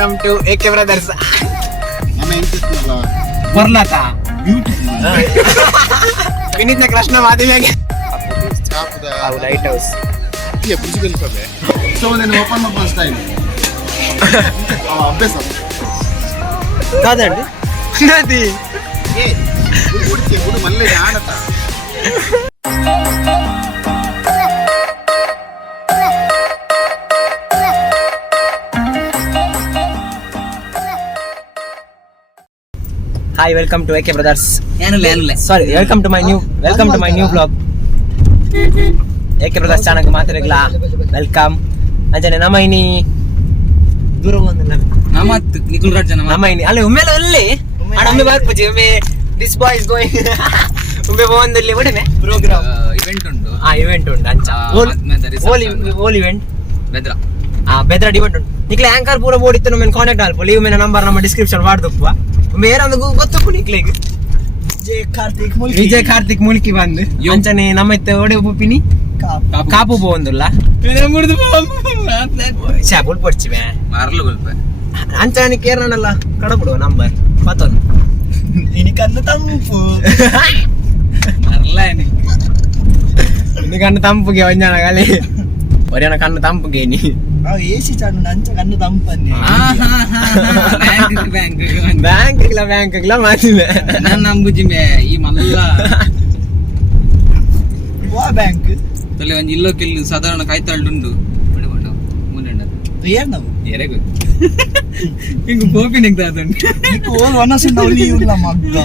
Welcome to AK brothers. ಬರ್ಲಾತಾ ವಿನೀತ್ನ ಕೃಷ್ಣ ಮಾದಿಮೆಗೆ ಲೈಟ್ ಹೌಸ್ ಸೊ నేను ఓపెన్ అప్ స్టైల్ అభ్యాసం కాదండి నాది ఏ గుడి మళ్ళీ ఆడతా. Hi, welcome to AK Brothers. Sorry, welcome to my new vlog. AK Brothers channel ಗೆ ಮಾತಾಡಲ್ಲ. Welcome. ಅಂಜನೆ ನಮ್ಮ ಇನಿ ದೂರ ಬಂದಲ್ಲ. ನಮ್ಮತ್ ನಿಖಿಲ್ ರಾಜ್ ಜನ ನಮ್ಮ ಇನಿ ಅಲ್ಲಿ ಒಮ್ಮೆಲೆ ಅಲ್ಲಿ ಅಡಮ್ಮೆ ಬಾರ್ಪುಜಿ ಒಮ್ಮೆ this boy is going ಒಮ್ಮೆ ಬಂದಲ್ಲಿ ಒಡನೆ ಪ್ರೋಗ್ರಾಮ್ ಇವೆಂಟ್ ಉಂಟು. ಇವೆಂಟ್ ಉಂಟು ಅಂಚ ಓಲ್ ಇವೆಂಟ್ ಬೆದ್ರ ಬೆದ್ರ ಇವೆಂಟ್ ಉಂಟು ನಿಕ್ಲೆ ಆಂಕರ್ ಪೂರ ಬೋಡಿತ್ತು ನಮ್ಮ ಕಾಂಟ್ಯಾಕ್ಟ್ ಆಲ್ಪು ಲೀವ್ ಮೇನ ನಂಬರ್ ನಮ್ಮ ಡಿಸ್ಕ್ರಿಪ್ಷನ್ ವಾಡ್ದಪ್ಪ ಮೇರಂದು ಗೊತ್ತಪ್ಪು ನಿಕ್ಲೆಗೆ ವಿಜಯ್ ಕಾರ್ತಿಕ್ ಮುಲ್ಕಿ ಬಂದು ಅಂಚನೆ ನಮ್ಮ ಇತ್ತ ಒಡೆ ಉಪ್ಪಿನಿ ಕಾಪು పోందుల్లా చాబుల్ పొడిచివే మార్లు గొల్పే అంచాని కేరనల్ల కడపుడు నంబర్ పతోను ఇని కన్ను తంపు మార్లాని ini kanu tampuge wanjana kali oriana kanu tampuge ni ఏసీ చాడు నంచ కన్ను తంపని బ్యాంక్ లా మాతిమే ನಾನು ನಂಬುಜಿಮೆ ಈ ಮಲ್ಲ ವಾ ಬ್ಯಾಂಕ್ ತಲೆ ಒಂದು ಇಲ್ಲೋಕೆಲ್ಲು ಸಾಧಾರಣ ಕಾಯ್ತಾಳ್ಡುಂಡು ಬಿಡಬಹುದು ಮುಂದೆ ಏನವು ಎರೆಗು ಹಿಂಗ ಗೋಪಿ ನಿಂತಾದುಂಡು నీకు వనసి నౌలి ఉల్ల మగ్గ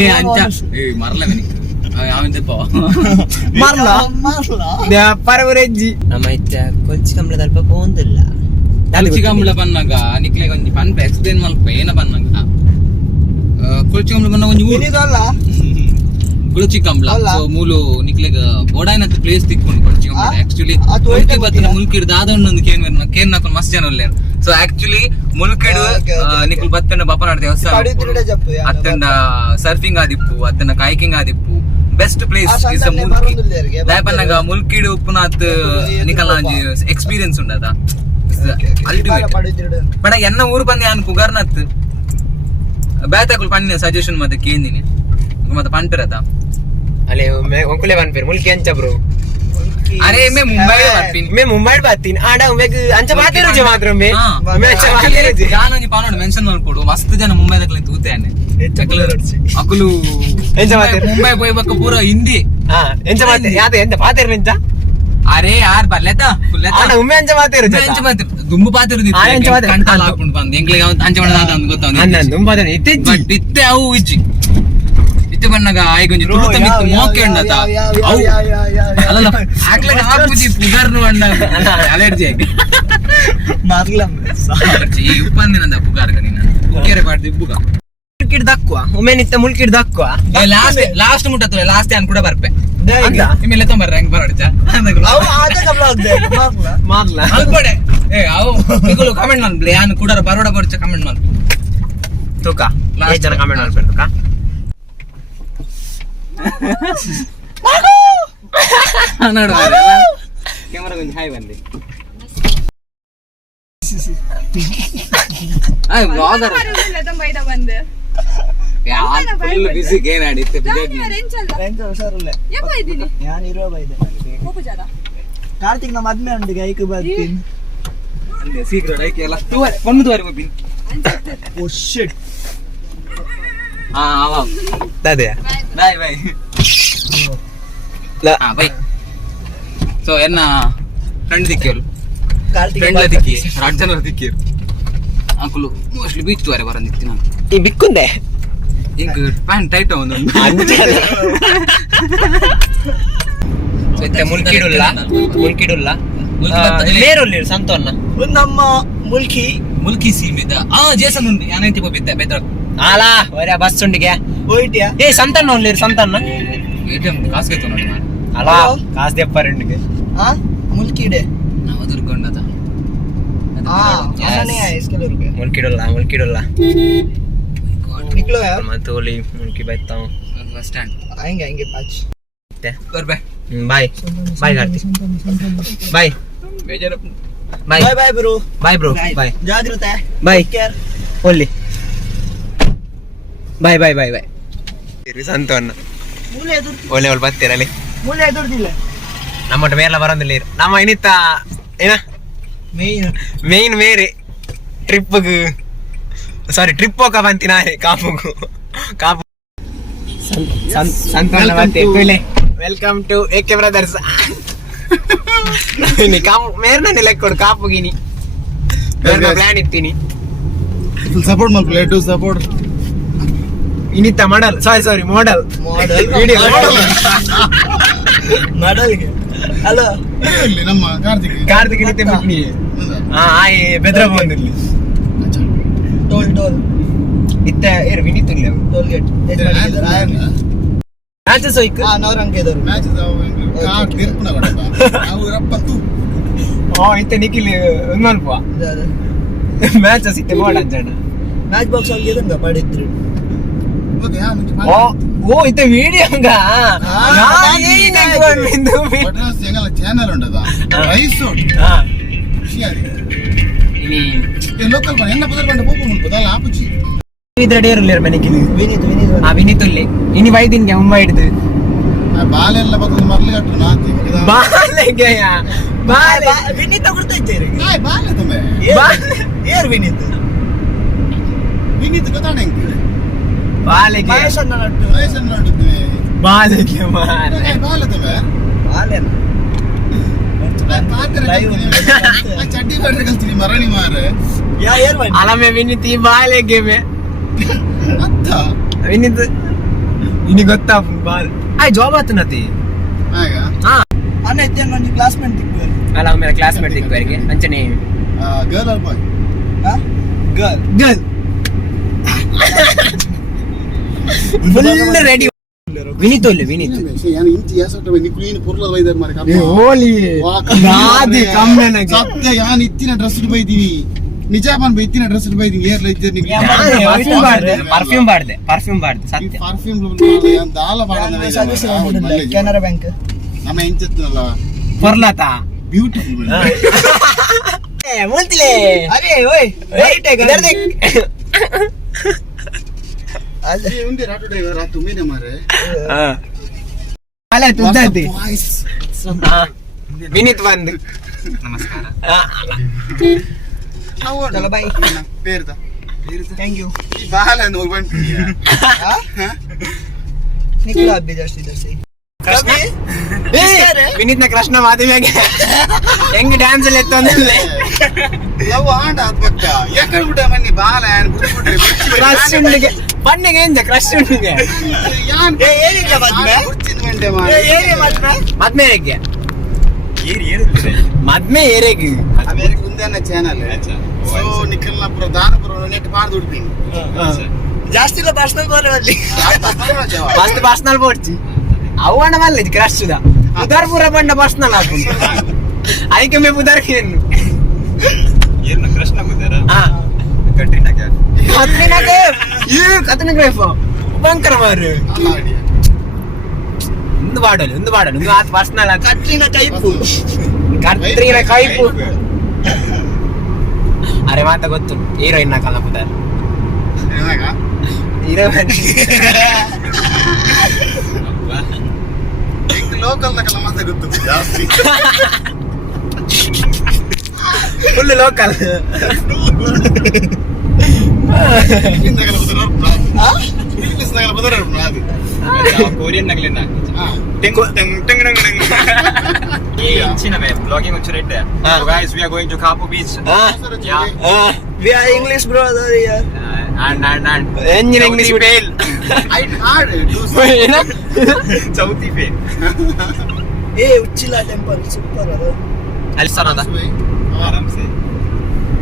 ఏ అంచ ఏ మరలవే నీకు ಆವಂದಪ್ಪ ಮಾರ್ಲಾ ಪರವರೆಜ್ಜಿ ನಮ್ಮ ಇತ್ತ ಕೊಲ್ಚಿ ಕಂಬಳ ದಲ್ಪ ಪೋಂದಿಲ್ಲ ಕೊಲ್ಚಿ ಕಂಬಳ ಬನ್ನಾಗ ನಿಕ್ಲೆಗೆ ಒಂಜಿ ಪನ್ಪ ಎಕ್ಸ್ಪ್ಲೇನ್ ಮಲ್ಪ ಏನ ಬನ್ನಾಗ ಕೊಲ್ಚಿ ಕಂಬಳ ಬನ್ನ ಒಂಜಿ ಊರು ಕೊಲ್ಚಿ ಕಂಬಳ ಸೊ ಮೂಲು ನಿಕ್ಲೆಗೆ ಬೋಡಾಯ್ನಂತ ಪ್ಲೇಸ್ ತಿಕ್ಕೊಂಡು ಕೊಲ್ಚಿ ಕಂಬಳ ಆಕ್ಚುಲಿ ಮುಲ್ಕಿ ಬತ್ತನ ಮುಲ್ಕಿಡ್ ದಾದೊಂದು ಕೇನ್ ನಾಕೊಂಡು ಮಸ್ತ್ ಜನ ಉಳ್ಳೇರು ಸೊ ಆಕ್ಚುಲಿ ಮುಲ್ಕಿಡು ನಿಕ್ಲು ಬತ್ತನ ಬಪ್ಪನಾಡ ದೇವಸ್ಥಾನ ಅತ್ತಂಡ ಸರ್ಫಿಂಗ್ ಆದಿಪ್ಪು ಅತ್ತಂಡ ಕಾಯ್ಕಿಂಗ್ ಆದಿಪ್ಪು best place is the Mulki ದಾಯಪನ್ನಾಗ ಮುಲ್ಕಿಡು ಉಪ್ಪುನಾತ್ ನಿಕಲ್ನ ಎಕ್ಸ್ಪೀರಿಯನ್ಸ್ ಉಂಡದ ಅಲ್ಟಿಮೇಟ್ ಬಡ ಎನ್ನ ಊರು ಬಂದು ಯಾನ್ ಕುಗಾರ್ನತ್ ಬ್ಯಾತಕುಲ್ ಪನ್ನೆ ಸಜೆಷನ್ ಮತ್ತೆ ಕೇಂದಿನಿ ಮತ್ತೆ ಪನ್ಪಿರತ ಅಲೆ ಒಂಕುಲೆ ಪನ್ಪಿರ್ ಮುಲ್ಕಿ ಅಂಚ ಬ್ರೋ अरे मैं मुंबई बातीन आडा उमेग अंच बाते रोजे मात्र मैं अंच बाते रोजे ಯಾನು ಒಂಜಿ ಪಾನೋಡು ಮೆನ್ಷನ್ ಮಾಡ್ಕೊಡು ಮಸ್ತ್ ಜನ ಮುಂಬೈದಕ್ಲೆ ತೂತೇನೆ ಅಕಲು ಎಂಚ ಬಾತೆ ಮುಂಬೈ ಹೋಗ್ಬೇಕು ಪೂರ ಹಿಂದಿ ಎಂಚ ಬಾತೆ ಯಾದೆ ಎಂತ ಬಾತೆ ಎಂಚ ಅರೆ ಯಾರ್ ಬರ್ಲೆತ ಆಡ ಉಮ್ಮೆ ಅಂಚ ಬಾತೆ ರೋಜೆ ಅಂಚ ಬಾತೆ ದುಂಬು ಬಾತೆ ರೋದಿ ಕಂಟಲ ಹಾಕೊಂಡು ಬಂದು ಎಂಗ್ಲಿಗೆ ಅಂಚ ಮಾಡದ ಅಂತ ಗೊತ್ತಾಗ ಅಣ್ಣ ದುಂಬು ಬಾತೆ ಇತ್ತೆ ಬಟ್ ಇತ್ತೆ ಅವು ಇಜ್ಜಿ ಇತ್ತೆ ಬಣ್ಣಗ ಆಯ್ಗೊಂಜಿ ತುಳುತ ಮಿತ್ತು ಮೋಕೆ ಉಂಡತ ಅವು ಅಲ್ಲ ಆಕ್ಲೆಗೆ ಹಾಪುಜಿ ಪುಗರ್ನು ಅಣ್ಣ ಅಲರ್ಜಿ ಆಗಿ ಮಾರ್ಲಂ ಈ ಉಪ್ಪಂದಿನಂದ ಪುಗಾರ್ಗ ನೀನು ಉಕ್ಕೇರೆ ಪಾಡ್ದಿ ಇಬ್ಬುಗ ಮುಲ್ಕಿಡ್ ದಕ್ಕುವ ಒಮ್ಮೆ ನಿತ್ತ ಮುಲ್ಕಿಡ್ ದಕ್ಕುವ ಲಾಸ್ಟ್ ಮುಟ್ಟತ್ತು ಲಾಸ್ಟ್ ಯಾನ್ ಕೂಡ ಬರ್ಪೆ ಇಮೇಲೆ ತೊಂಬರ್ರೆ ಹೆಂಗ್ ಬರೋಡ್ಚ ಅವು ಆದ ಕಬ್ಲ ಆಗ್ದೆ ಮಾರ್ಲ ಅಲ್ಪಡೆ ಏ ಅವು ನಿಗಳು ಕಮೆಂಟ್ ಮಾಡ್ಬಿಡಿ ಯಾನ್ ಕೂಡ ಬರೋಡ ಬರ್ಚ ಕಮೆಂಟ್ ಮಾಡ್ ತೂಕ ಎಷ್ಟು ಜನ ಕಮೆಂಟ್ ಮಾಡ್ಬೇಕು ತೂಕ ನೋಡು ಕ್ಯಾಮರಾ ಗೊಂದು ಹಾಯ್ ಬಂದಿ ಹಾಯ್ ಬ್ಲಾಗರ್ ಯಾರ್ ಫುಲ್ ಬಿಸಿ ಗೇನ್ ಆಡಿತ್ತೆ ಎಂತ ಹುಷಾರಿಲ್ಲ ഞാൻ 20 ಬೈದೆ ಕಾರ್ತಿಕ್ ನಮ್ಮ ಮದ್ಮೆ ಉಂಟು ಐಕ್ ಬರ್ತೀನಿ ಅಂದೆ ಸೀಕ್ರೆಟ್ ಐಕೆ ಎಲ್ಲ ಒಂದು ತೋರಿ ಬಬ್ಬಿನ್ ಓ ಶಿಟ್ ಆವಾ ದಾದೆ ಬಾಯ್ ಬಾಯ್ ಬೈ ಸೊ ಎನ್ನ ಫ್ರೆಂಡ್ ದಿಕ್ಕಿಯರು ಫ್ರೆಂಡ್ಲ ದಿಕ್ಕಿ ರಾಜ್ಯನವರ ದಿಕ್ಕಿಯರು ಅಂಕುಲು ಮೋಸ್ಟ್ಲಿ ಬೀಚ್ ತೋರೆ ಬರಂದಿತ್ತು ನಾನು ಈ ಬಿಕ್ಕುಂದೆ ಹಿಂಗ ಪ್ಯಾಂಟ್ ಟೈಟ್ ಒಂದು ಮುಲ್ಕಿಡುಲ್ಲ ಬೇರೊಲ್ಲಿ ಸಂತೋನ್ನ ನಮ್ಮ ಮುಲ್ಕಿ ಸೀಮಿದ ಜೇಸನ್ ಉಂಟು ಯಾನೈತಿ ಬಿದ್ದ ಬೆದ್ರ ಆಲಾ ಒರೆ ಬಸ್ ಉಂಡಿಗೆ ಹೋಯ್ಟಿಯಾ ಏ ಸಂತನ್ನ ಒಲ್ಲಿ ಸಂತನ್ನ ಎಟಿಎಂ ಕಾಸು ಆಯ್ತು ನೋಡಿ ನಾನು ಅಲಾ ಕಾಸು ದೆಪ್ಪರಿಂಡಿಗೆ ಮುಲ್ಕಿಡೆ ನಾವು ದುರ್ಗೊಂಡದ ಮುಲ್ಕಿಡುಲ್ಲ निकलो यार मतोली मुल्की बैठता हूँ बस स्टैंड आएंगे पाँच कर bye bye bye Karthik bye बेजर bye bye bye bro. Bye bro bye ಜಾಗ್ರತೆ. Bye care. ಒಲ್ಲಿ ಬಾಯ್ ಬಾಯ್ ಬಾಯ್ ಬಾಯ್ ಸಂತವನ್ನ ಮೂಲೆ ಎದುರು ಒಳ್ಳೆ ಒಳ್ಳೆ ಬರ್ತೀರಲ್ಲಿ ಮೂಲೆ ಎದುರ್ದಿಲ್ಲ. ನಮ್ಮೊಟ್ಟು ಮೇರ್ಲ ಬರೋದಿಲ್ಲ ಇರು ನಮ್ಮ ಇನ್ನಿತ್ತ ಏನ ಮೇನ್ ಮೇರೆ ಟ್ರಿಪ್ಪಿಗೆ ಸಾರಿ ಟ್ರಿಪ್ ಹೋಗ ಬಂತಿನ ಕಾಪುಗು ಕಾಪು ಸಂತವನ್ನ ಮತ್ತೆ welcome to AK brothers Kapu ಮೇರ್ನ ಲೆಕ್ಕ ಕೊಡು ಕಾಪುಗಿನಿ ಪ್ಲಾನ್ ಇತ್ತೀನಿ ಸಪೋರ್ಟ್ ಮಾಡ್ಕೊಳ್ಳಿ ಟು ಸಪೋರ್ಟ್ ಇನ್ನಿತ್ತ ಮಾಡಲ್ ಸಾರಿ ಮಾಡಲ್ ವಿಡಿಯೋ ಮಾಡಲ್ಗೆ ಹಲೋ ಇಲ್ಲಿ ನಮ್ಮ ಕಾರ್ತಿಕ್ ನಿತ್ಯ ಬಿಟ್ನಿ ಆಯ್ ಬೆದ್ರ ಬಂದಿರ್ಲಿ ಟೋಲ್ ಇತ್ತ ಏರು ವಿನೀತ್ ಇಲ್ಲ ಟೋಲ್ ಗೇಟ್ ಮ್ಯಾಚಸ್ ಹೋಯ್ಕು ನವರಂಕ ಇದ್ದಾರೆ ಮ್ಯಾಚ್ ಕಾರ್ ತೀರ್ಪುನ ಕೊಡಪ್ಪ ನಾವು ರಪ್ಪತ್ತು ಇತ್ತ ನಿಖಿಲ್ ಒಂದಲ್ಪ ಮ್ಯಾಚಸ್ ಇತ್ತ ಬೋರ್ಡ್ ಅಂಜಣ್ಣ ಮ್ಯಾಚ್ ಬಾಕ್ಸ್ ಅಲ್ಲಿ ಇದಂಗ ಪಡಿದ್ರು ಓ ಇತ್ತ ವಿಡಿಯೋ ಚಾನಲ್ ಉಂಟದ ರೈಸ್ ಲೋಕಲ್ ಬಣ್ಣ ಎನ್ನ ಪದರ್ ಬಂಡ ಪೋಪು ಮುನ್ಪದಲ್ಲ ಆಪುಚಿ ಇದ್ರಡೆ ಇರಲಿರ ಮನೆಗೆ ವಿನೀತ್ ಇಲ್ಲಿ ಇನಿ ವೈದಿನ್ಗೆ ಉಮ್ಮ ಹಿಡಿದು ಬಾಲೆಲ್ಲ ಬದಲು ಮರ್ಲಿ ಕಟ್ಟರು ನಾತಿ ಬಾಲೆಗೆ ಬಾಲೆ ವಿನೀತ್ ಗುರ್ತಾ ಇದ್ದೀರಿ ಬಾಲೆ ತುಂಬೆ ಏರ್ ವಿನೀತ್ ಗೊತ್ತಾಣ ಬಾಲೆಗೆ ಮಹೇಶನ್ನ ನಟ್ಟು ವಯಸ್ಸನ್ನು ನೋಡಿದ್ವಿ ಬಾಲೆಗೆ ಮಾರೆ ಬಾಲೆ ತುಂಬೆ ಬಾಲೆನ ಚಡ್ಡಿ ಮಾಡ್ರೆ ಕಲ್ತೀನಿ ಮರಣಿ ಮಾರೆ ಯಾ ಏರ್ ಬನ್ನಿ ಅಲಮೆ ವಿನೀತ್ ಈ ಬಾಲೆಗೆ ಅತ್ತ ವಿನೀತ್ ಇನಿ ಗೊತ್ತಾ ಬಾಲ್ ಆಯ್ ಜಾಬ್ ಆತನತಿ ಆಗ ಅನ್ನ ಇತ್ತೆ ನನ್ನ ಕ್ಲಾಸ್ಮೇಟ್ ತಿಕ್ಕು ಅಲ್ಲ ಮೇರ ಕ್ಲಾಸ್ಮೇಟ್ ತಿಕ್ವರಿಗೆ ಅಂಚನೆ ಗರ್ಲ್ ಆರ್ ಬಾಯ್ ಹಾ girl girl full ready Vineet ಒಲ್ಲೆ ವಿನೀತ್ ಯಾನು ಇಂತಿ ಯಾಸಟ ನಿಕ್ಲೀನ್ ಪುರ್ಲದ ಬೈದರ್ ಮಾರೆ ಹೋಲಿ ಗಾದಿ ಕಮ್ಮನೆ ಸತ್ಯ ಯಾನ್ ಇತ್ತಿನ ಡ್ರೆಸ್ ಬೈದೀನಿ ನಿಜ ಬನ್ ಇತ್ತಿನ ಡ್ರೆಸ್ ಬೈದೀನಿ ಏರ್ಲ ಇದ್ದೆ ನಿಗೆ ಪರ್ಫ್ಯೂಮ್ ಬಾಡ್ದೆ ಸತ್ಯ ಪರ್ಫ್ಯೂಮ್ ಯಾನ್ ದಾಲ ಬಾಡನ ಸಜೆಷನ್ ಮಾಡಿದ್ದೆ ಕೆನರಾ ಬ್ಯಾಂಕ್ ನಮ್ಮ ಎಂಚತ್ತಲ್ಲ ಪರ್ಲತ ಬ್ಯೂಟಿಫುಲ್ ಏ ಮುಲ್ತಿಲೆ ಅರೆ ಓಯ್ ರೈಟ್ ಇದರ್ ದೇಖ್ ಅದೇ ಉಂದೆ ರಾಟು ಡ್ರೈವರ್ ಆ ತುಮಿನೆ ಮಾರೆ ಅಲ್ಲ ತುದ್ದಾತಿ ವಾಯ್ಸ್ ವಿನೀತ್ ಬಂದು ನಮಸ್ಕಾರ ಚಲೋ ಬೈ ಪೇರ್ದ ಥ್ಯಾಂಕ್ ಯು ಈ ಬಾಲ ಹೋಗಿ ಬಂದ್ಬಿಟ್ಟಿಯಾ ನಿಖಿಲ್ ಅಬ್ಬಿ ಜಾಸ್ತಿ ಕೃಷ್ಣ ವಿನೀತ್ ನ ಕೃಷ್ಣ ಮಾಧವಿಯಾಗೆ ಹೆಂಗ್ ಡ್ಯಾನ್ಸ್ ಅಲ್ಲಿ ಎತ್ತಂದ್ರೆ ಲವ್ ಆಂಡ ಅದ್ ಪಕ್ಕ ಯಾಕಂದ್ರೆ ಬಿಟ್ಟ ಮನ್ನಿ ಬಾಲ ಯಾನ್ ಬಿಟ್ಬಿಟ್ರೆ ಕ್ರಶ್ ಉಂಡಿಗೆ ಬಣ್ಣಿಗೆ ಎಂತ ಕ್ರಶ್ ಉಂಡಿಗೆ ಯಾನ್ ಏನಿಲ್ಲ ಮದ್ವೆ ಹುಚ್ಚಿನ ಗಂಟೆ ಮಾರೆ ಏನೇ ಮದ್ವೆ ಮದ್ಮೆ ಹೇಗೆ ಮದ್ಮೆ ಏರೆಗೆ ಅಮೇರಿಕ ಮುಂದೆ ಚಾನಲ್ ಸೊ ನಿಖಿಲ್ನ ಪುರ ದಾನಪುರ ನೆಟ್ ಬಾರ್ದು ಉಡ್ತೀನಿ ಜಾಸ್ತಿ ಇಲ್ಲ ಪರ್ಸನಲ್ ಗೋರೆ ಅಲ್ಲಿ ಫಸ್ಟ್ ಪರ್ಸನಲ್ ಬೋಡ್ಚಿ ಅವಣ್ಣ ಮಲ್ಲ ಕ್ರಶ್ ದ ಉದರ್ ಪೂರ ಬಂಡ ಪರ್ಸನಲ್ ಹಾಕೊಂಡು ಐಕೆ ಮೇ ಉದರ್ ಏನು ಕೃಷ್ಣ ಕೂತಾರ ಹಾ ಕಟ್ರಿನಾಗೆ ಕತ್ರಿನ ಕೈಫ್ ಭಯಂಕರ ಮಾರು ಒಂದು ಬಾಡಲು ಒಂದು ಆತ ಪರ್ಸನಲ್ ಕಟ್ರಿನ ಕೈಪು ಕತ್ರಿನ ಕೈಪು ಅರೆ ಮಾತ ಗೊತ್ತು ಹೀರೋಯಿನ್ ಕಲ್ಲ ಪುದಾರ ಹೀರೋಯಿನ್ ಲೋಕಲ್ ನಕಲ ಮಾತ ಗೊತ್ತು ಜಾಸ್ತಿ ಫುಲ್ ಲೋಕಲ್ कोरियन नगले ना टिंग टिंग टिंग टिंग टिंग ये इंचिना में ब्लॉगिंग उच्च रेट है so guys we are going to KAUP beach yeah we are English brother here and engine English fail I hard do चौथी फेल ए उच्चिला टेंपल सुपर है ಅಲ್ಲಿ ಸನದ आराम से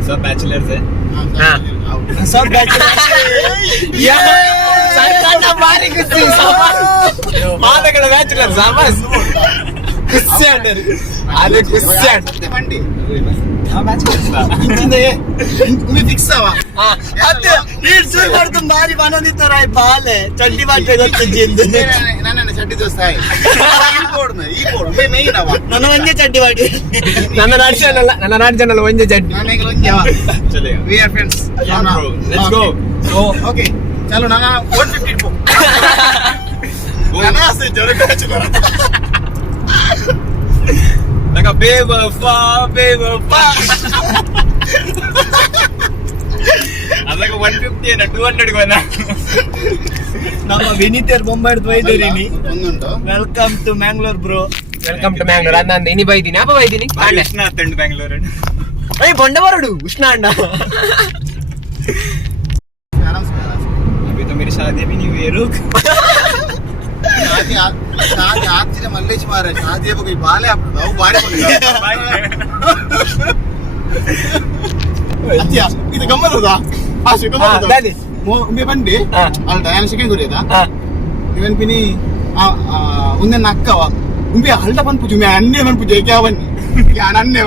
सब बैचलर्स है हां सब बैचलर ಯಾ ಸರ್ಕಂಡ ಬಾರಿ ಕುಸ್ತಿ ಸಾಬಾಸ್ ಮಾದಗಳ ಬ್ಯಾಚುಲರ್ ಸಾಬಾಸ್ ಅದೇ ಕ್ರಿಶ್ಚಿಯನ್ ಬಂಡಿ ಫಿಕ್ಸ್ ಅವ ಬಾರಿ ಮನೋದಿತ್ತಾರ ಬಾಲೆ ಚಡ್ಡಿ ಬಾಟ್ರೆ ಗೊತ್ತಿದ್ದು ನನ್ನ ಚಡ್ಡಿ ದೋಸ್ತ ಈ ಬೋರ್ಡ್ ಮೇಯ್ನ್ ಅವ ನನ್ನ ಒಂದೇ ಚಡ್ಡಿ ಬಾಡಿ ನನ್ನ ರಾಜ್ಯನಲ್ಲ ಒಂದೇ ಚಡ್ಡಿ ನನಗೆ ಒಂದೇ ಅವ we are friends let's go okay ಚಲೋ ನಾನು 150 ಇಟ್ಕೋ ನಾನು ಆಸೆ ಜೋರ ಚಲೋ Like a ಬೇವಫಾ ಅದಕ್ಕೆ 150 ಏನ 200 ಗೋನ ನಮ್ಮ ವಿನೀತರ್ ಬೊಂಬಾಯ್ದು ಬೈದರಿನಿ ಒಂದುಂಟು welcome to Mangalore bro welcome to Mangalore ಅಂದ ಇನಿ ಬೈದಿನಿ ಅಪ್ಪ ಬೈದಿನಿ ಉಷ್ಣ ತಂಡು ಬ್ಯಾಂಗ್ಳೂರ್ ಏಯ್ ಬೊಂಡ ಬರಡು ಉಷ್ಣ ಅಣ್ಣ अभी तो मेरी शादी भी नहीं हुई है रुक शादी आज मल्लेश मारे शादी कोई बाले आप बताओ बारे अच्छा ಇದು ಗಮ್ಮತ್ತದ ಆ ಶಿಕಮದ ದಾದಿ ಒಮ್ಮೆ ಬಂಡಿ ಅಲ್ಲಿ ಡಯಾನ ಚಿಕನ್ ಗುರಿಯದ ಇವನ್ ಪಿನಿ ಒಂದೇ ನಕ್ಕವ ಉಂಬೆ ಹಲ್ದ ಬಂದ್ ಪೂಜೆ ಮೇ ಅನ್ನೆ ಬಂದ್ ಪೂಜೆ ಕ್ಯಾ ಬನ್ನಿ ಯಾನ ಅನ್ನೆ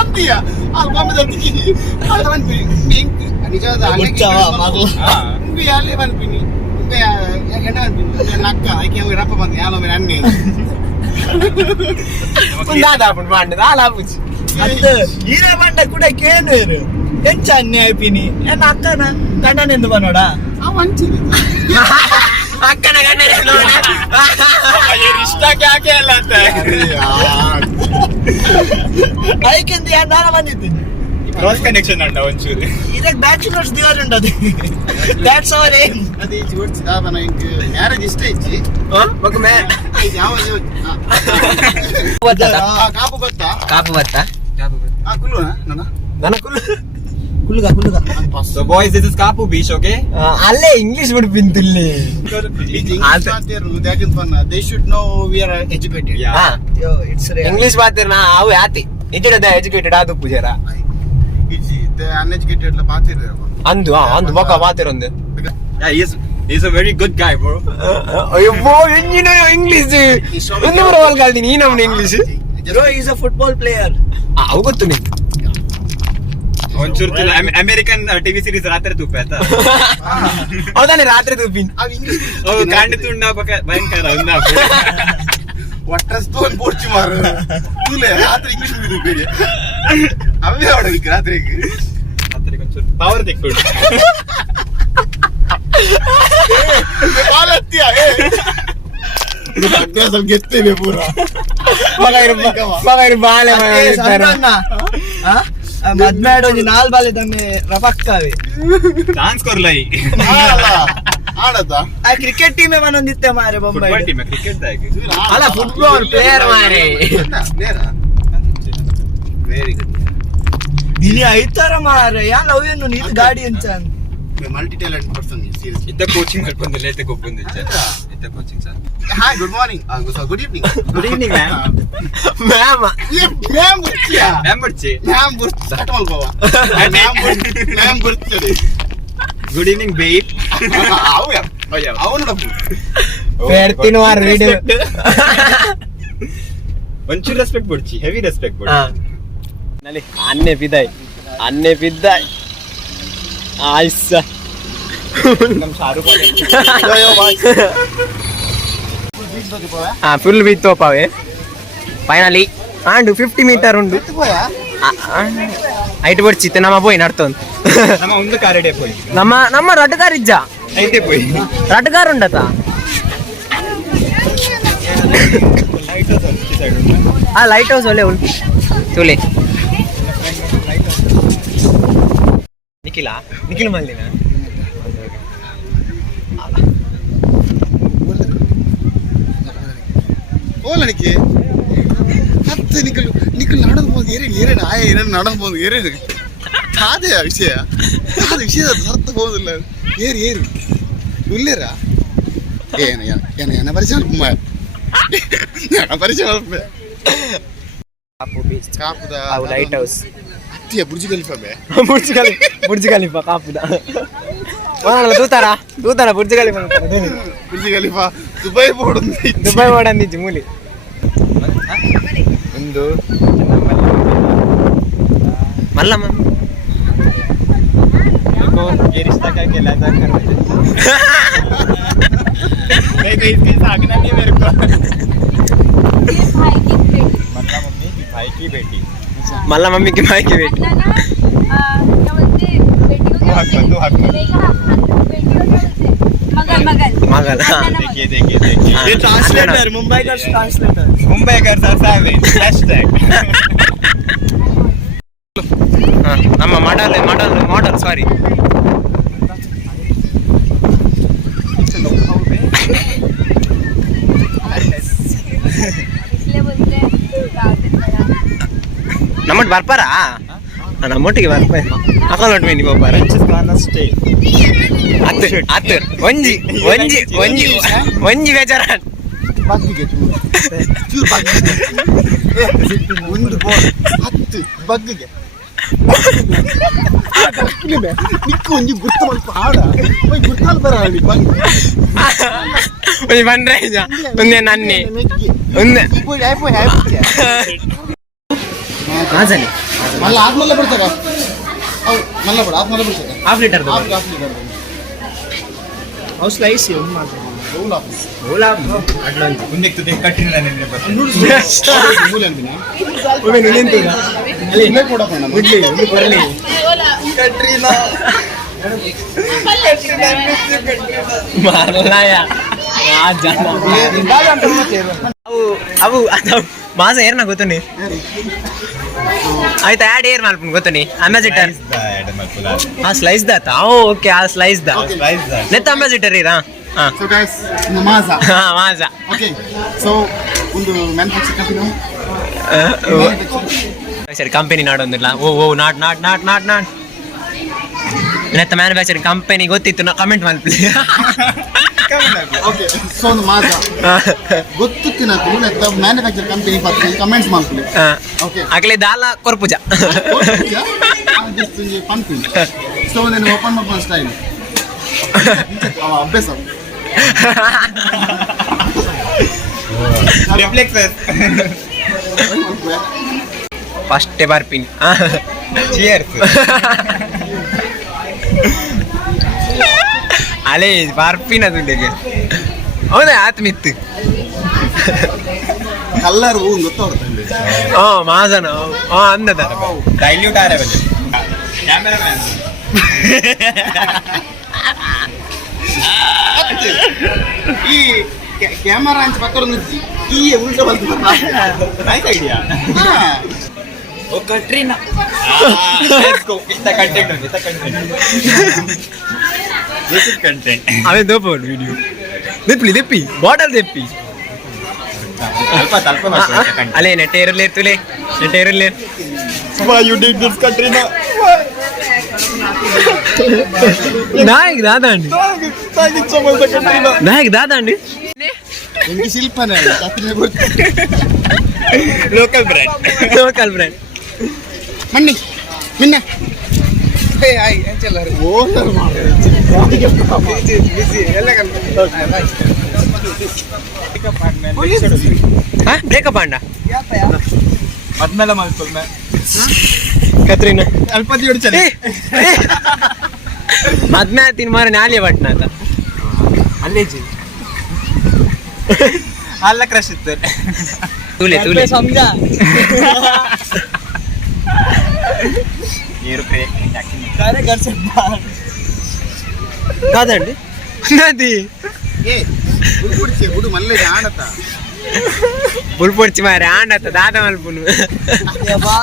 ಅತ್ತಿಯ ಅಲ್ಲಿ ಬಂದ ತಿಕ್ಕಿ ಹಲ್ದ ಬಂದ್ ಪಿನಿ ನಿಜವಾದ ಉಂಬೆ ಅಲ್ಲೇ ಬಂದ್ ಪಿನಿ ಉಂಬೆ ಎಣ್ಣ ಬಂದ್ ಪಿನಿ ನಕ್ಕ ಐಕೆ ರಪ್ಪ ಬಂದ್ ಯಾಲೋ ಮೇ ಅನ್ನೆ ಒಂದಾದ ಅಪ್ಪನ್ ಮಾಡ್ದ ಆಲ ಪೂಜೆ ಅದು ಹೀರೆ ಬಂಡ ಕೂಡ ಕೇಳು ಹೆಚ್ಚ ಅನ್ಯಾಯ ಪಿನಿ ನನ್ನ ಅಕ್ಕನ ಗಂಡನೆಂದು ಬನ್ನೋಡ ಅವ ಹಂಚಿಲ್ಲ ಅಕ್ಕನ ಗಂಡನ रिश्ता क्या क्या लाता है ಅದಕ್ಕೆಂದು ಯಾರು ನಾನು ಬಂದಿದ್ದೀನಿ क्रॉस कनेक्शन अंडा ಒಂಚೂರು ಇದಕ್ಕೆ ಬ್ಯಾಚುಲರ್ಸ್ ದಿವರ್ ಉಂಟದು ದ್ಯಾಟ್ಸ್ ಅವರ್ ಏಮ್ ಅದು ಈ ಜೋಡ್ಸ್ ದಾಬನ ಇಂಕ ಮ್ಯಾರೇಜ್ ಇಷ್ಟ ಇಚ್ಚಿ ಮಗ ಮೇ ಯಾವ ಕಾಪು ಗೊತ್ತಾ ಕಾಪು ಬತ್ತಾ ಕುಲ್ಲುನ ನನ್ನ ನನ್ನ ಕುಲ್ಲು ಕುಲ್ಗ so boys this is kapu beach okay ಅಲ್ಲೇ ಇಂಗ್ಲಿಷ್ ಬಿಡು ಪಿಂತುಲ್ಲಿ they should know we are educated yeah ಯೋ ಇಟ್ಸ್ ಇಂಗ್ಲಿಷ್ ಬಾತಿರ್ ನಾ ಅವು ಯಾತಿ ಇಟ್ಟಿಡದ ಎಜುಕೇಟೆಡ್ ಆದು ಪೂಜಾರ ಇಜ್ಜಿ the uneducated la ಪಾತಿರ ಅಂದು ಅಂದು ಮಕ ಬಾತಿರೊಂದು yeah he's a very good guy bro ಅಯ್ಯೋ ಎಂಜಿನ ಇಂಗ್ಲಿಷ್ ಒಂದು ಬರವಲ್ ಕಲ್ತೀನಿ ಈ ನಮ್ನ English bro is a football player ಅವು ಗೊತ್ತು ನಿಂಗೆ ಒಂಚೂರು ಅಮೆರಿಕನ್ ಟಿವಿ ಸೀರೀಸ್ ರಾತ್ರಿ ತುಪ್ಪ ಆಯ್ತಾ ಹೌದಾನೆ ರಾತ್ರಿ ತುಪ್ಪಿನ್ ಅವ ಇಂಗ್ಲಿಷ್ ಕಾಂಡಿತುಂಡ ಭಯಂಕರ ಒಂದ ಒಟ್ಟಸ್ತೋನ್ ಪೋರ್ಚಿ ಮಾರು ತುಲೆ ರಾತ್ರಿ ಇಂಗ್ಲಿಷ್ ಬಿಡು ಬೇಡಿ ಅವೇ ಹೊಡಗಿ ರಾತ್ರಿಗೆ ಒಂಚೂರು ಪವರ್ ತೆಕ್ಕೊಂಡು ಬಾಲತ್ಯ ಅಭ್ಯಾಸ ಗೆತ್ತೇವೆ ಪೂರ ಮಗ ಇರು ಬಾಳೆ ಮದ್ಮೆ ಆಡೋಂಜಿ ನಾಲ್ ಬಾಲೆ ದಮ್ಮೆ ರಪಕ್ಕವೆ ಡಾನ್ಸ್ ಕೊರ್ಲೈ ಆಡತ್ತ ಆ ಕ್ರಿಕೆಟ್ ಟೀಮೇ ಮನೊಂದಿತ್ತೆ ಮಾರೆ ಬೊಂಬೈ ಫುಟ್ಬಾಲ್ ಟೀಮ್ ಕ್ರಿಕೆಟ್ ದಾಗಿ ಅಲ್ಲ ಫುಟ್ಬಾಲ್ ಪ್ಲೇಯರ್ ಮಾರೆ ವೆರಿ ಗುಡ್ ದಿನಿ ಐತಾರ ಮಾರೆ ಯಾ ಲವ್ ಏನು ನೀತು ಗಾಡಿ Anchan multi talent person serious ಇದ್ದ ಕೋಚಿಂಗ್ ಮಾಡ್ಕೊಂದಿಲ್ಲ ಇದ್ದ ಗೊಬ್ಬಂದಿಲ್ಲ ಇದ್ದ coaching sir hi good morning good evening good evening ma'am ma'am ಬರ್ತೀಯಾ ಮ್ಯಾಮ್ ಬರ್ಚಿ ಮ್ಯಾಮ್ ಬರ್ತಿ ಸ್ಟಾರ್ಟ್ ಮಾಡ್ಕೋವ ಮ್ಯಾಮ್ ಬರ್ತೀರಿ ಗುಡ್ ಈವ್ನಿಂಗ್ ಬೇಬ್ ಅವನು ಪೇರ್ತಿನ ವಾರ ವಿಡಿಯೋ ಒಂಚೂರು ರೆಸ್ಪೆಕ್ಟ್ ಕೊಡ್ಚಿ ಹೆವಿ ರೆಸ್ಪೆಕ್ಟ್ ಕೊಡ್ಚಿ ನಲ್ಲಿ ಅನ್ನೆ ಬಿದ್ದಾಯ್ ಆಯ್ಸ ನಮ್ ಶಾರುಖ್ ಫುಲ್ ಬಿತ್ತು ಪಾವೆ ಫೈನಲಿ ಆಂಡು 50 ಮೀಟರ್ ಉಂಡು ಐಟ್ ಬರ್ಚಿತ್ತೆ ನಮ್ಮ ಪೋಯಿ ನಡ್ತೊಂದು ನಮ್ಮ ಒಂದು ಕಾರಡೆ ಪೋಯಿ ನಮ್ಮ ರಟ್ಗಾರ್ ಇಜ್ಜ ಐತೆ ಪೋಯಿ ರಟ್ಗಾರ್ ಉಂಡತ ಆ ಲೈಟ್ ಹೌಸ್ ಒಳ್ಳೆ ಉಂಟು ತುಲೆ ನಿಖಿಲ್ ಮಲ್ದಿನ ಓಲನಿಕೆ ಮತ್ತೆ ನಿಖಲ್ ನಡೆದು ಹೋಗಿ ಏರೇನು ಆಯ ಏನೇನು ನಡೆದು ಹೋಗಿ ಏರೇನು ಅದೇ ವಿಷಯ ಅದು ವಿಷಯದ ಅರ್ಥ ಹೋಗುದಿಲ್ಲ ಏರು ಉಲ್ಲೇರ ಏನ ಪರಿಚಯ ಪರಿಚಯ ಕಾಪುದ ಲೈಟ್ ಹೌಸ್ ಅತ್ತಿಯ ಬುರ್ಜಿ ಖಲೀಫಾ ಬುರ್ಜ್ ಖಲೀಫಾ ಕಾಪುದ దూతారా Burj Khalifa Burj Khalifa Dubai పోవడానికి మూలి ಒಂದು మల్లమ్మ ये रिश्ता क्या कहलाता है नहीं तो इसके सागना नहीं मेरे को मतलब मम्मी की भाई की बेटी మళ్ళా మమ్మీకి మాయకి పెట్టి మగల్ देखिए देखिए देखिए ये ट्रांसलेटर मुंबई का ट्रांसलेटर मुंबई का सरसावे हैशटैग ನಮ್ಮ ಮಾಡಲ್ ಸಾರಿ ನಮ್ಮೊಟ್ಟು ಬರ್ಪಾರಾ ನಮ್ಮೊಟ್ಟಿಗೆ ಬರ್ಪ ಅಕೌಂಟ್ ಮೇನಿ ಬರ್ಪಾರ स्टे ಅತ್ತು ಒಂಜಿ ಬೇಜಾರ ಬಗ್ಗಿಗೆ ಚೂರು ಬಗ್ಗಿಗೆ ಒಂದು ಬೋಲ್ 10 ಬಗ್ಗಿಗೆ ನಿಕ್ಕು ಒಂಜಿ ಗುರ್ತ ಮಲ್ಪ ಆಡ ಗುರ್ತಾಲ್ ಬರ ಒಂಜಿ ಬಂದ್ರೆ ಒಂದೇ ನನ್ನೆ ಒಂದೇ ಹಾಸನಿ ಮಲ್ಲ ಆದ್ಮೇಲೆ ಬಿಡ್ತಾರ ಅವು ಮಲ್ಲ ಬಿಡ ಆದ್ಮೇಲೆ ಬಿಡ್ತಾರ ಹಾಫ್ ಲೀಟರ್ और स्लाइस है ಓಲಾ ಅಡ್ಲ उन्हें तो देख कठिन नहीं बस ಮೂಲೆ ಅಂದಿನಿ ಅಲ್ಲಿ ಇನ್ನೇ ಕೊಡಪ್ಪ ನಮ್ಮ ಬಿಡ್ಲಿ ಬರಲಿ कटरीना ಮಾರಲಾಯ ಅವು ಮಾಸ ಏರ್ನ ಗೊತ್ತುನಿ ಆಯ್ತಾ ಆ್ಯಡ್ ಏರ್ ಮಾಡ್ಕೊಂಡು ಗೊತ್ತುನಿ ಅಂಬಾಸಿಟರ್ ಆ ಸ್ಲೈಸ್ ದಾತ ಓಕೆ ಆ ಸ್ಲೈಸ್ ದಾ ನೆತ್ತ ಅಂಬಾಸಿಟರ್ ಇರಾ ಸೊ ಗೈಸ್ ನಮಾಜಾ ಮಾಸ ಓಕೆ ಸೊ ಒಂದು ಮ್ಯಾನುಫ್ಯಾಕ್ಚರ್ ಕಂಪನಿ ಸರಿ ಕಂಪನಿ ನಾಡೊಂದಿಲ್ಲ ಓ ನಾಟ್ ನೆತ್ತ ಮ್ಯಾನುಫ್ಯಾಕ್ಚರಿಂಗ್ ಕಂಪನಿ ಗೊತ್ತಿತ್ತು ಕಮೆಂಟ್ ಮಾಡ್ಲಿ ಓಕೆ ಸೊ ಒಂದು ಮಾಜಾ ಗೊತ್ತಿತ್ತು నాకు ನೆತ್ತ ಮ್ಯಾನುಫ್ಯಾಕ್ಚರ್ ಕಂಪನಿ ಪತ್ತಿ ಕಮೆಂಟ್ಸ್ ಮಾಡ್ಕೊಳ್ಳಿ ಓಕೆ ಆಗ್ಲೇ ದಾಲ ಕೊರ್ಪುಜ ಜಸ್ಟ್ ಫನ್ ಥಿಂಗ್ ಸೊ ನಾನು ಓಪನ್ ಮಾಡ್ಕೊಂಡು ಸ್ಟೈಲ್ ಅಭ್ಯಾಸ रिफ्लेक्सेस ಫಸ್ಟ್ ಬರ್ಪಿನ್ चीयर्स ಅಲೇ ಬರ್ಪಿನ ದುಂಡೆಗೆ ಹೌದಾ ಆತ್ಮಿತ್ತು ಕಲ್ಲರ್ ಹೂ ಗೊತ್ತಾಗ್ತದೆ ಮಾಸನ ಅಂದದ डाइल्यूट आ रहा है कैमरामैन ಈ ಕ್ಯಾಮರಾ ಅಂತ ಪಕ್ಕದ ನುಜ್ಜಿ ಈ ಉಲ್ಟ ಬಂತು nice idea oh Katrina let's go इतना कंटेंट दिस इज कंटेंट ಅವೇ ದೋಪೋಡು ವಿಡಿಯೋ ದೆಪ್ಪಿ ಬಾಟಲ್ ದೆಪ್ಪಿ अल्प कंटेंट ಅಲೇ ನೆಟ್ಟೆ ಇರಲಿ why you did this Katrina ನಾಯಿಗೆ ದಾದಂಡಿ ನಾಯಿಗೆ ದಾದಂಡಿ ಎಂಗಿ ಶಿಲ್ಪನೇ ಕತ್ರಿನ ಗೊತ್ತು लोकल ब्रांड ಮಣ್ಣಿ ಮಿನ್ನ हे आई चल ಓನರ್ ಬ್ರೇಕಪ್ ಅಂಡ ಅದ್ಮೇಲೆ ಮಾಡ್ಕೊಳ್ಮೆ ಕತ್ರಿನ ಅಲ್ಪತಿ ಹೊಡಿಚನೆ ಮದ್ಮೆ ತಿನ್ ಮಾರ ನಾಲೆ ಬಟ್ನ ಆತ ಅಲ್ಲೇ ಜಿ ಅಲ್ಲ ಕ್ರಶ್ ಇತ್ತು ತೂಲೆ समझा ये रुपये सारे घर से बाहर ಕಾದಂಡಿ ನದಿ ಏ ಗುಡ್ಬಿಡ್ಚೆ ಗುಡು ಮಲ್ಲೆ ಆಡತ ಬುಲ್ಪೊಡ್ಚಿ ಮಾರೆ ಆಂಡತ್ತ ದಾದ ಮಲ್ಪುನು यबा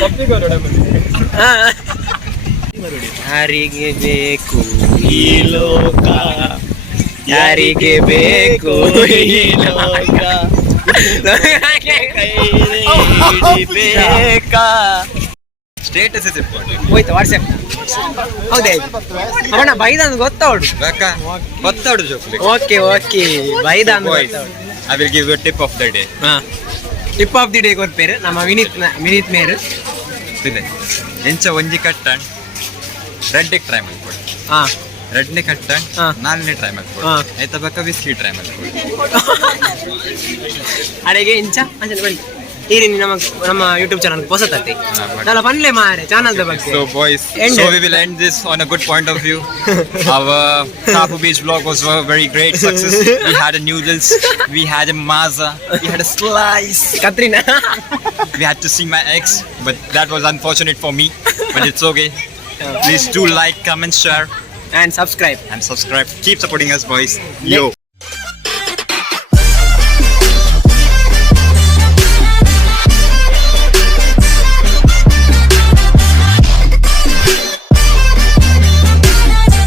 कॉपी करो ಯಾರಿಗೆ ಬೇಕು ಈ ಲೋಕ ಯಾರಿಗೆ ಬೇಕು ಈ ಲೋಕ ಬೇಕಾ ಸ್ಟೇಟಸ್ ಇಸ್ ಇಂಪಾರ್ಟೆಂಟ್ ಹೋಯ್ತು ವಾಟ್ಸ್ಆಪ್ ಹೌದೇ ಅವನ ಬೈದಾನ್ ಗೊತ್ತವಡು ಗೊತ್ತಾಡು ಜೋಕ್ಲಿ ಓಕೆ ಬೈದಾನ್ I will give you a tip of the day. Tip of the day ಕೊಡ್ಪೇರು ನಮ್ಮ ವಿನೀತ್ ಮೇರು ಇದೆ ಎಂಚ ಒಂಜಿ ಕಟ್ಟಣ್ ರೆಡ್ ಟ್ರೈ ಮಾಡ್ಕೊಡು ಹಾ ರೆಡ್ನೆ ಕಟ್ಟಣ್ ಹಾ. ನಾಲ್ನೇ ಟ್ರೈ ಮಾಡ್ಕೊಡು ಹಾ. ಐತ ಬಕ್ಕ ವಿಸ್ಕಿ ಟ್ರೈ ಮಾಡ್ಕೊಡು ಅಡೆಗೆ ಇಂಚ ಅಂಚನೆ ಬನ್ನಿ ಈರಿ ನಮ್ಮ ಯೂಟ್ಯೂಬ್ ಚಾನಲ್ ಹೊಸತತ್ತೆ but- ನಾನು ಬನ್ಲೆ ಮಾರೆ ಚಾನಲ್ ಬಗ್ಗೆ So boys, End so it. we will end this on a good point of view. Our KAUP beach vlog was a very great success. We had a noodles, we had a maza, we had a slice. Katrina We had to see my ex, but that was unfortunate for me. But it's okay. Please do like, comment, share, and subscribe. and subscribe. Keep supporting us, boys. Yo.